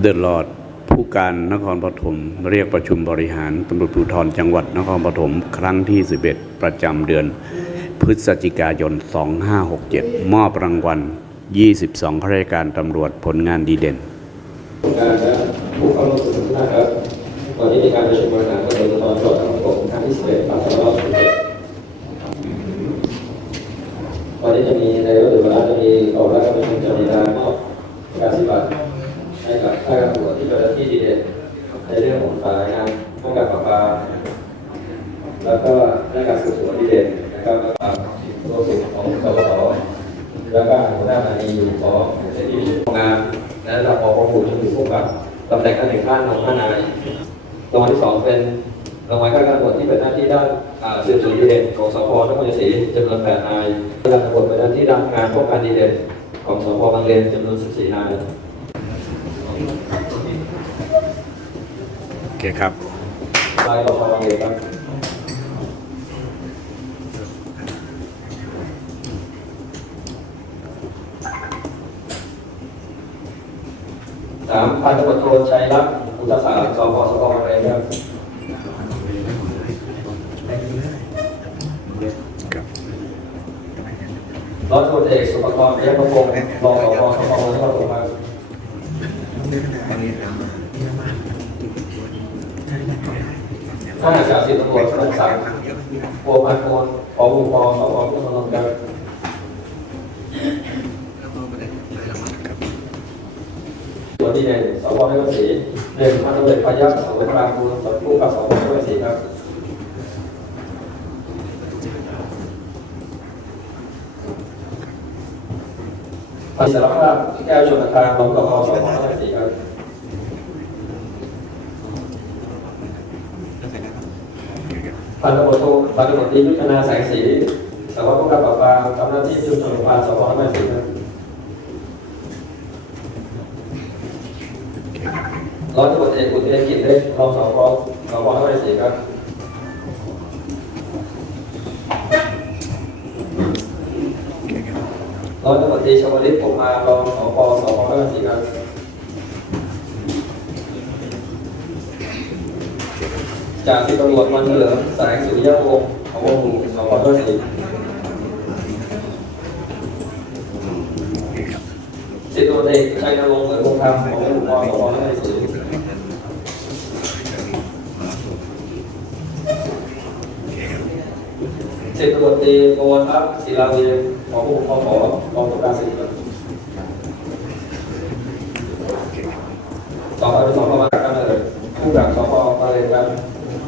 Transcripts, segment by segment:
เดอะลอดผู้การนครปฐมเรียกประชุมบริหารตำรวจภูธรจังหวัดนครปฐมครั้งที่ 11 ประจำเดือน พฤศจิกายน 2567 มอบรางวัล 22ข้าราชการตำรวจผลงานดีเด่นการและผู้เข้าร่วมประชุมทุกท่านครับวันนี้มีการประชุมบริหารตำรวจภูธรจังหวัดนครปฐมครั้งที่ 11ปสร11วันนี้จะมีในรถหรือว่าจะมีออกแล้วก็ประชุมจะมีการมอบการสิบัตร ให้กับข้าราชการตรวจที่เป็นหน้าที่ดีเด่นในเรื่องของสายงานป้องกันปราบปรามแล้วก็เรื่องการสืบสวนดีเด่นนะครับแล้วก็ตัวสุขของสปสแล้วก็หัวหน้าสถานีของเสรีงานในระดับปปภูจนถึงผู้กับตำแหน่งขั้นหนึ่งขันของห้านายรางวัลที่สองเป็นรางวัลข้าราชการตำรวจที่เป็นหน้าที่ด้านสืบสวนดีเด่นของสพนครศรีจำนวนแปดนายข้าราชการตำรวจเป็นหน้าที่ด้านงานป้องกันดีเด่นของสพบางเลนจำนวนสิบสี่นาย โอเคครับลายต่อมาเลยครับสามพันตำรวจโทชัยรัตน์อุตสาหสพสกอะไรครับครับร้อยตำรวจเอกสุภกรเรียบประพงศ์รองสพสกนครปฐมครับ ข้าราชการสิบตำรวจพงศักดิ์โพพันโอนขอบุพสพพุทธมณฑลครับตัวที่หนึ่งสพนครศรีหนึ่งพันตำรวจพยัคฆ์สวัสดิ์กลางบูรณ์ผู้กับสพนครศรีครับพันสารภาพแก้วชนทานรองกับสพนครศรีครับ พันตำรวจโทพันตำรวจตรียุทธนาแสงสีสารวัตรป้องกันปราบปรามทำหน้าที่ชุมชนผ่านสพนครศรีครับร้อยตำรวจเอกอุเทนกิจเล็กรองสพสพนครศรีครับร้อยตำรวจตรีชวลิตผมมารองสพสพนครศรีครับ จากสิบตำรวจมันเฉลิมแสงสุริยวงศ์ของวงหมู่สพนครศรีสิบตำรวจเอกชัยนรงค์เหมือนวงธรรมของวงหมู่ปสพนครศรีสิบตำรวจตรีโกนทัพศิลาเวียนขอผู้ขอขอรองผู้การสิบต่อไปเป็นสองประมาณกันเลยผู้กับสพมาเลยครับ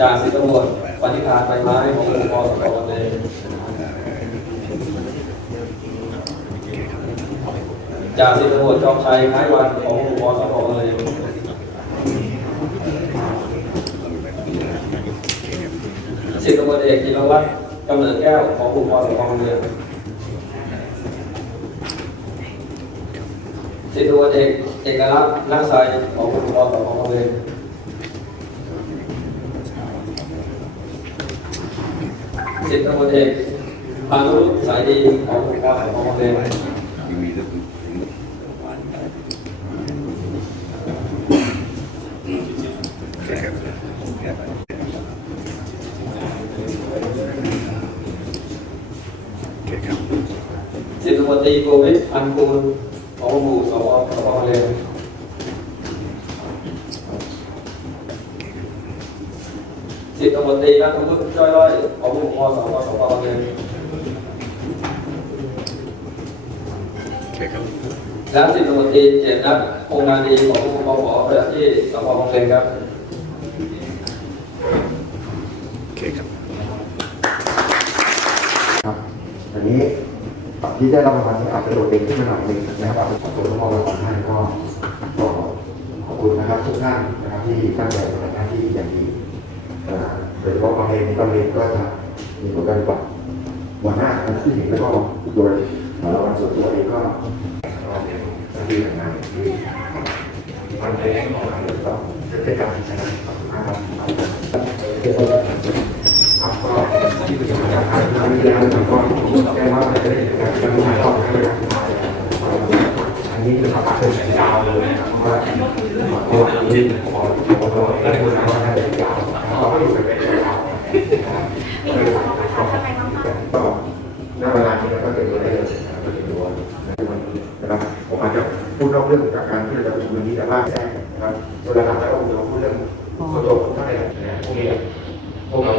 จากสิบตำรวจปฏิภาณใบไม้ของหมู่ปสพมาเลยจากสิบตำรวจจอมชัยคล้ายวันของหมู่ปสพมาเลยสิบตำรวจเอกจิรวัตรกำเนิดแก้วของกลุ่มปสพเมืองสิบตำรวจเอกเอกลักษณ์นักไซของกลุ่มปสพเมือ สิบตำรวจเอกพานุสายดีของกลุ่มปสพเมืองสิบตำรวจตรีโกวิทพันคูลของหมู่สพสพเมือง สิบตำรวจตรีนัทวุฒิจ้อยร้อยของหมู่ปสพสพเมืองโอเคครับและสิบตำรวจตรีเจตนัทคงงานดีของผู้ปกครองประจำที่สพบางเลนครับโอเคครับครับอันนี้ที่ได้รับรางวัลอาจจะโดดเด่นขึ้นมาหน่อยหนึงนะครับขอบคุณทุกคนขอให้ก็ก็ขอบคุณนะครับทุกท่านนะครับที่ตั้งใจปฏิบัติหน้าที่อย่างดีเอ่อ โดยเฉพาะบางเองบางเองก็จะมีผลการปฏิบัติวันหน้าวันที่หนึ่งแล้วก็โดยเอ่อวันส่วนตัวเองก็ก็เป็นหน้าที่ทำงานที่มันเป็นของเราต้องเช่นกันนะครับขอบคุณมากครับครับก็ที่ประชุมนะครับทางนี้แล้วก็แจ้งว่าจะได้เห็นการดำเนินการต่อไปนะครับอันนี้คือประกาศเป็นยาวเลยนะครับเพ ณเวลานี้เราก็เก็บไว้ได้เลยนะครับเป็นตัวันะครับผมอาจจะพูดนอกเรื่องจากการที่เราจะประชุมวันนี้แต่ว่าแทรกนะครับเวลาแล้วเราพูดเรื่องส่วตัวผมเท่านั้นหละพวกนี้พวกเรา